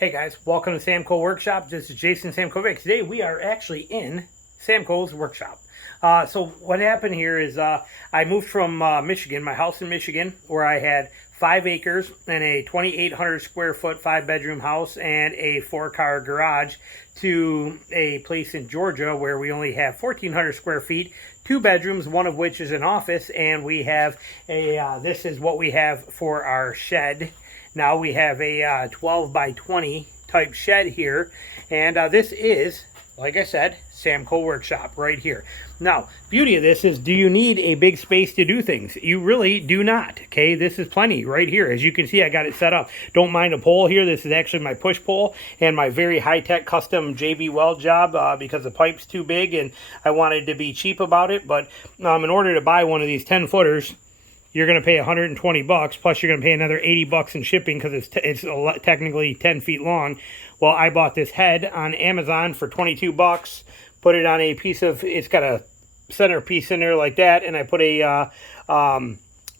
Hey guys, welcome to Samko Workshop. This is Jason Samko. Today we are actually in Samko's workshop. So what happened here is I moved from Michigan, my house in Michigan, where I had 5 acres and a 2,800 square foot 5-bedroom house and a 4-car garage, to a place in Georgia where we only have 1,400 square feet, 2 bedrooms, one of which is an office, and we have a this is what we have for our shed. Now we have a 12 by 20 type shed here, and this is, like I said, Samko Workshop right here. Now, beauty of this is, do you need a big space to do things? You really do not, okay? This is plenty right here. As you can see, I got it set up. Don't mind a pole here. This is actually my push pole and my very high-tech custom JB weld job because the pipe's too big and I wanted to be cheap about it. But in order to buy one of these 10-footers, you're going to pay 120 bucks, plus you're going to pay another 80 bucks in shipping because it's technically 10 feet long. Well, I bought this head on Amazon for 22 bucks, put it on a piece of, it's got a center piece in there like that, and I put a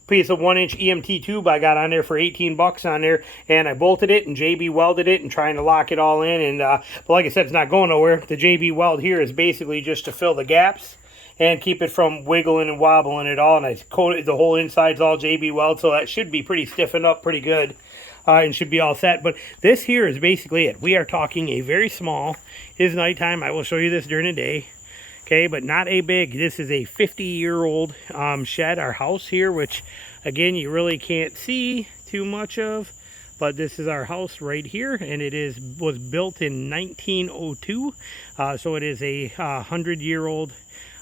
piece of 1-inch EMT tube I got on there for 18 bucks on there, and I bolted it and JB welded it and trying to lock it all in. And but like I said, it's not going nowhere. The JB weld here is basically just to fill the gaps and keep it from wiggling and wobbling at all. And I coated the whole inside's all JB weld, so that should be pretty stiffened up pretty good and should be all set. But this here is basically it. We are talking a very small, it is nighttime, I will show you this during the day, okay, but not a big. This is a 50-year-old shed, our house here, which again you really can't see too much of, but this is our house right here, and it was built in 1902, so it is a 100-year-old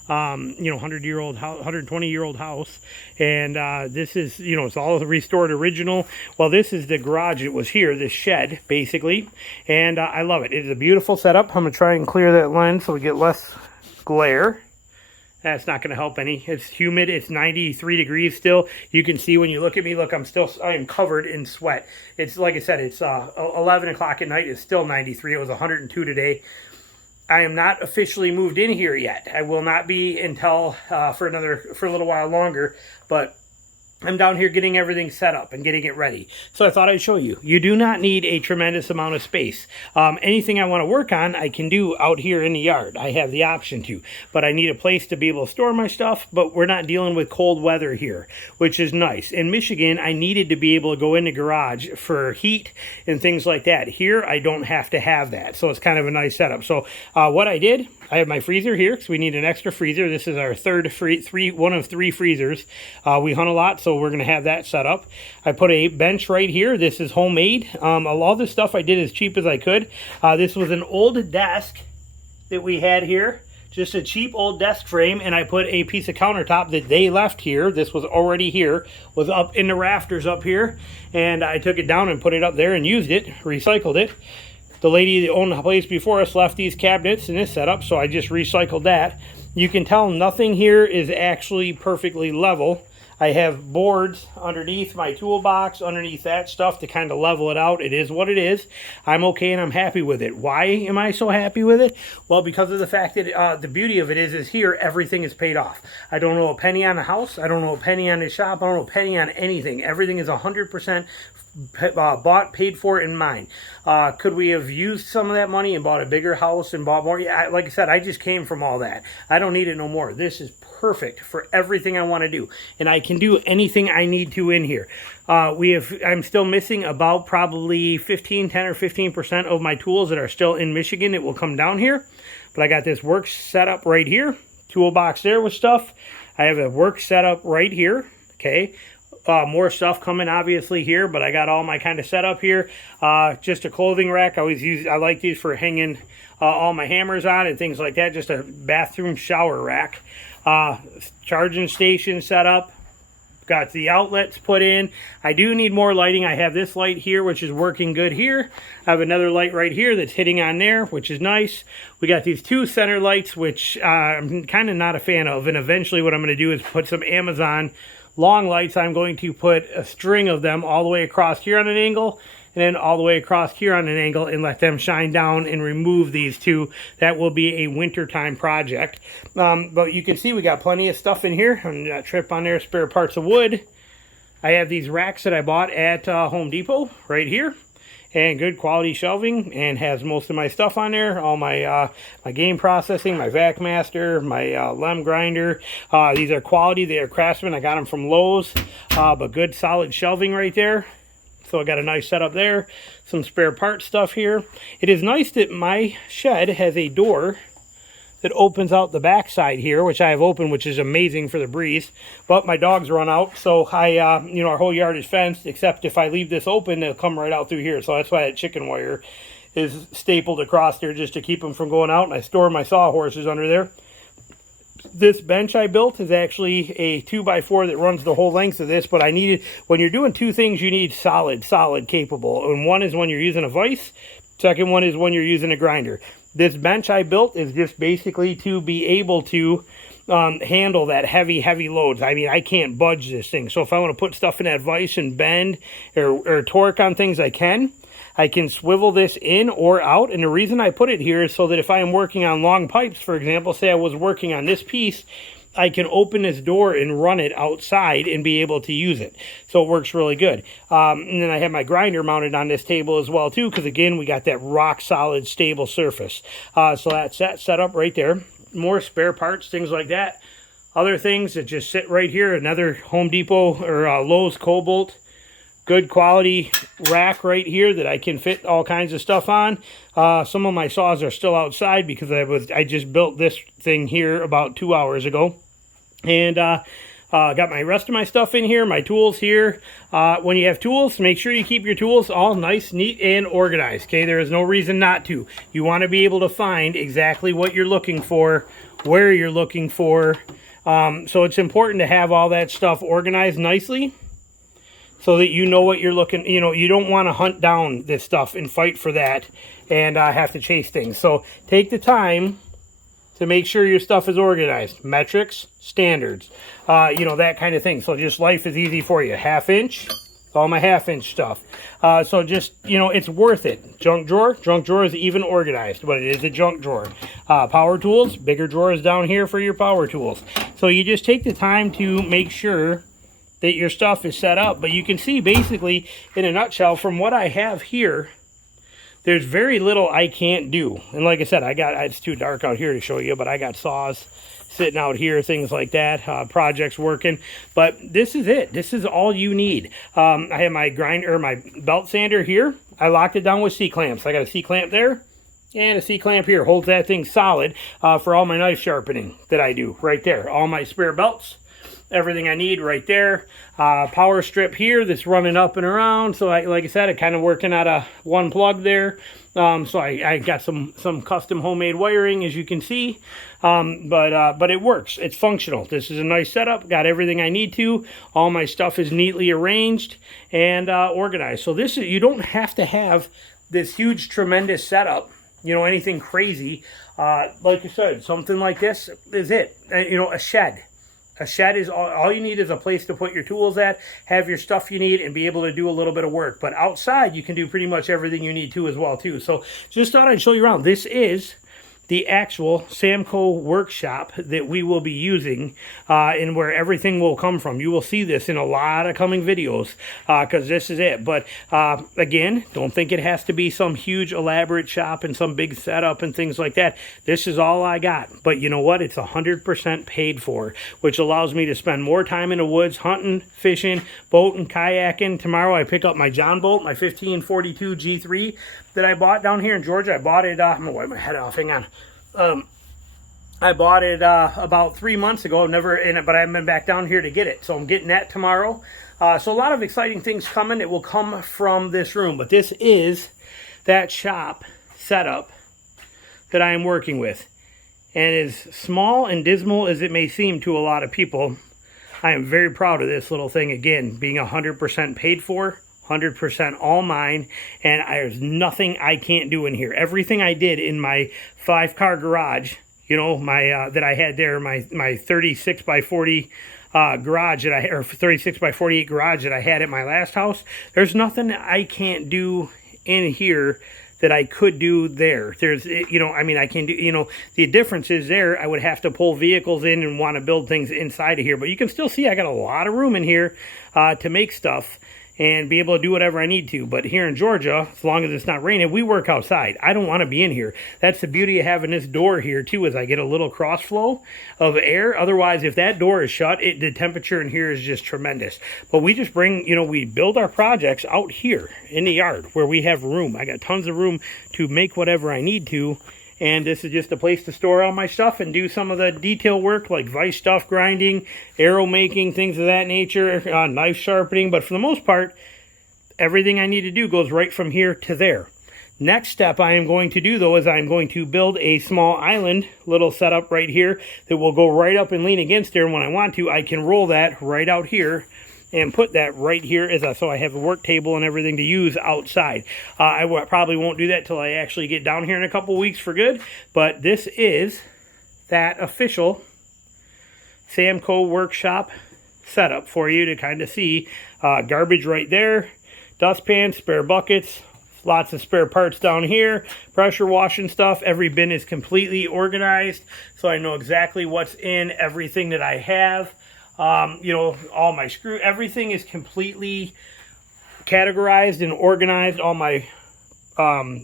100-year-old house, 120-year-old house. And this is, it's all restored original. Well, this is the garage. It was here, this shed, basically. And I love it. It is a beautiful setup. I'm going to try and clear that lens so we get less glare. That's not going to help any. It's humid. It's 93 degrees still. You can see when you look at me, look, I am covered in sweat. It's, like I said, it's 11 o'clock at night. It's still 93. It was 102 today. I am not officially moved in here yet. I will not be until for a little while longer, but I'm down here getting everything set up and getting it ready. So I thought I'd show you. You do not need a tremendous amount of space. Anything I want to work on, I can do out here in the yard. I have the option to. But I need a place to be able to store my stuff, but we're not dealing with cold weather here, which is nice. In Michigan, I needed to be able to go in the garage for heat and things like that. Here, I don't have to have that. So it's kind of a nice setup. So what I did, I have my freezer here because we need an extra freezer. This is our one of 3 freezers. We hunt a lot, so we're going to have that set up. I put a bench right here. This is homemade. All this stuff I did as cheap as I could. This was an old desk that we had here. Just a cheap old desk frame, and I put a piece of countertop that they left here. This was already here, was up in the rafters up here, and I took it down and put it up there and used it, recycled it. The lady that owned the place before us left these cabinets in this setup, so I just recycled that. You can tell nothing here is actually perfectly level. I have boards underneath my toolbox, underneath that stuff to kind of level it out. It is what it is. I'm okay and I'm happy with it. Why am I so happy with it? Well, because of the fact that the beauty of it is here, everything is paid off. I don't owe a penny on the house. I don't owe a penny on the shop. I don't owe a penny on anything. Everything is 100% bought, paid for, in mine. Could we have used some of that money and bought a bigger house and bought more? Yeah, like I said, I just came from all that. I don't need it no more. This is perfect for everything I want to do, and I can do anything I need to in here. I'm still missing about probably 10 or 15% of my tools that are still in Michigan. It will come down here, but I got this work set up right here, toolbox there with stuff. I have a work set up right here, okay. More stuff coming obviously here, but I got all my kind of setup here. Just a clothing rack. I like these for hanging all my hammers on and things like that. Just a bathroom shower rack. Charging station set up. Got the outlets put in. I do need more lighting. I have this light here, which is working good here. I have another light right here that's hitting on there, which is nice. We got these 2 center lights, which I'm kind of not a fan of. And eventually what I'm going to do is put some Amazon long lights. I'm going to put a string of them all the way across here on an angle, and then all the way across here on an angle, and let them shine down and remove these 2. That will be a wintertime project. But you can see we got plenty of stuff in here. I'm going to trip on there, spare parts of wood. I have these racks that I bought at Home Depot right here. and good quality shelving, and has most of my stuff on there. All my my game processing, my vac master, my lem grinder. These are quality. They are Craftsman. I got them from Lowe's, but good solid shelving right there. So I got a nice setup there. Some spare part stuff here. It is nice that my shed has a door that opens out the back side here, which I have open, which is amazing for the breeze. But my dogs run out, so I, you know, our whole yard is fenced, except if I leave this open, they'll come right out through here. So that's why that chicken wire is stapled across there just to keep them from going out. And I store my sawhorses under there. This bench I built is actually a 2x4 that runs the whole length of this, but I needed, when you're doing two things, you need solid capable. And one is when you're using a vise. Second one is when you're using a grinder. This bench I built is just basically to be able to handle that heavy loads. I mean, I can't budge this thing. So if I want to put stuff in that vise and bend or torque on things, I can swivel this in or out. And the reason I put it here is so that if I am working on long pipes, for example, say I was working on this piece, I can open this door and run it outside and be able to use it. So it works really good. And then I have my grinder mounted on this table as well too, because again, we got that rock solid stable surface. So that's that set up right there. More spare parts, things like that. Other things that just sit right here. Another Home Depot or Lowe's Cobalt. Good quality rack right here that I can fit all kinds of stuff on. Some of my saws are still outside because I just built this thing here about 2 hours ago. And got my rest of my stuff in here, my tools here. When you have tools, make sure you keep your tools all nice, neat, and organized. Okay, there is no reason not to. You want to be able to find exactly what you're looking for, where you're looking for. So it's important to have all that stuff organized nicely, so that you know what you're looking, you know, you don't want to hunt down this stuff and fight for that and have to chase things. So take the time to make sure your stuff is organized. Metrics, standards, you know, that kind of thing. So just life is easy for you. 1/2 inch, all my 1/2 inch stuff. So just, you know, it's worth it. Junk drawer is even organized, but it is a junk drawer. Power tools, bigger drawers down here for your power tools. So you just take the time to make sure that your stuff is set up. But you can see basically in a nutshell from what I have here, there's very little I can't do. And like I said, it's too dark out here to show you, but I got saws sitting out here, things like that, projects working. But this is it. This is all you need. I have my grinder, my belt sander here. I locked it down with C-clamps. I got a C-clamp there and a C-clamp here. Holds that thing solid for all my knife sharpening that I do right there. All my spare belts, everything I need right there. Power strip here that's running up and around. So like I said, I kind of working out of one plug there. So I got some custom homemade wiring, as you can see. But it works. It's functional. This is a nice setup. Got everything I need to. All my stuff is neatly arranged and organized. So this is, you don't have to have this huge, tremendous setup, you know, anything crazy. Like I said, something like this is it. You know, a shed. A shed is all you need is a place to put your tools at, have your stuff you need, and be able to do a little bit of work. But outside, you can do pretty much everything you need to as well, too. So just thought I'd show you around. This is the actual Samko workshop that we will be using and where everything will come from. You will see this in a lot of coming videos because this is it. But again, don't think it has to be some huge elaborate shop and some big setup and things like that. This is all I got. But you know what? It's 100% paid for, which allows me to spend more time in the woods hunting, fishing, boating, kayaking. Tomorrow I pick up my John boat, my 1542 G3 that I bought down here in Georgia. I bought it, I'm gonna wipe my head off, hang on. I bought it about 3 months ago, but I haven't been back down here to get it. So I'm getting that tomorrow. So a lot of exciting things coming. It will come from this room, but this is that shop setup that I am working with. And as small and dismal as it may seem to a lot of people, I am very proud of this little thing, again, being 100% paid for. 100% all mine, and there's nothing I can't do in here. Everything I did in my 5-car garage, you know, my that I had there, my 36 by 40 garage that or 36 by 48 garage that I had at my last house. There's nothing I can't do in here that I could do there. There's, you know, I mean, I can do, you know, the difference is there, I would have to pull vehicles in and want to build things inside of here, but you can still see I got a lot of room in here to make stuff. and be able to do whatever I need to. But here in Georgia, as long as it's not raining, we work outside. I don't want to be in here. That's the beauty of having this door here too, is I get a little cross flow of air. Otherwise, if that door is shut, the temperature in here is just tremendous. But we just bring, you know, we build our projects out here in the yard where we have room. I got tons of room to make whatever I need to. And this is just a place to store all my stuff and do some of the detail work like vise stuff grinding, arrow making, things of that nature, knife sharpening. But for the most part, everything I need to do goes right from here to there. Next step I am going to do, though, is I'm going to build a small island little setup right here that will go right up and lean against there. And when I want to, I can roll that right out here and put that right here so I have a work table and everything to use outside. I probably won't do that till I actually get down here in a couple weeks for good, but this is that official Samko workshop setup for you to kind of see. Garbage right there, dustpan, spare buckets, lots of spare parts down here, pressure washing stuff. Every bin is completely organized, so I know exactly what's in everything that I have. You know, all my everything is completely categorized and organized. All my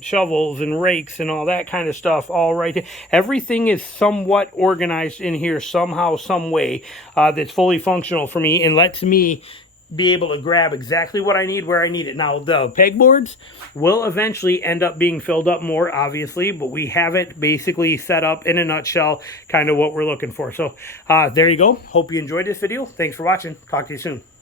shovels and rakes and all that kind of stuff, all right there. Everything is somewhat organized in here somehow, some way, that's fully functional for me and lets me be able to grab exactly what I need where I need it. Now, the pegboards will eventually end up being filled up more, obviously, but we have it basically set up in a nutshell, kind of what we're looking for. So there you go. Hope you enjoyed this video. Thanks for watching. Talk to you soon.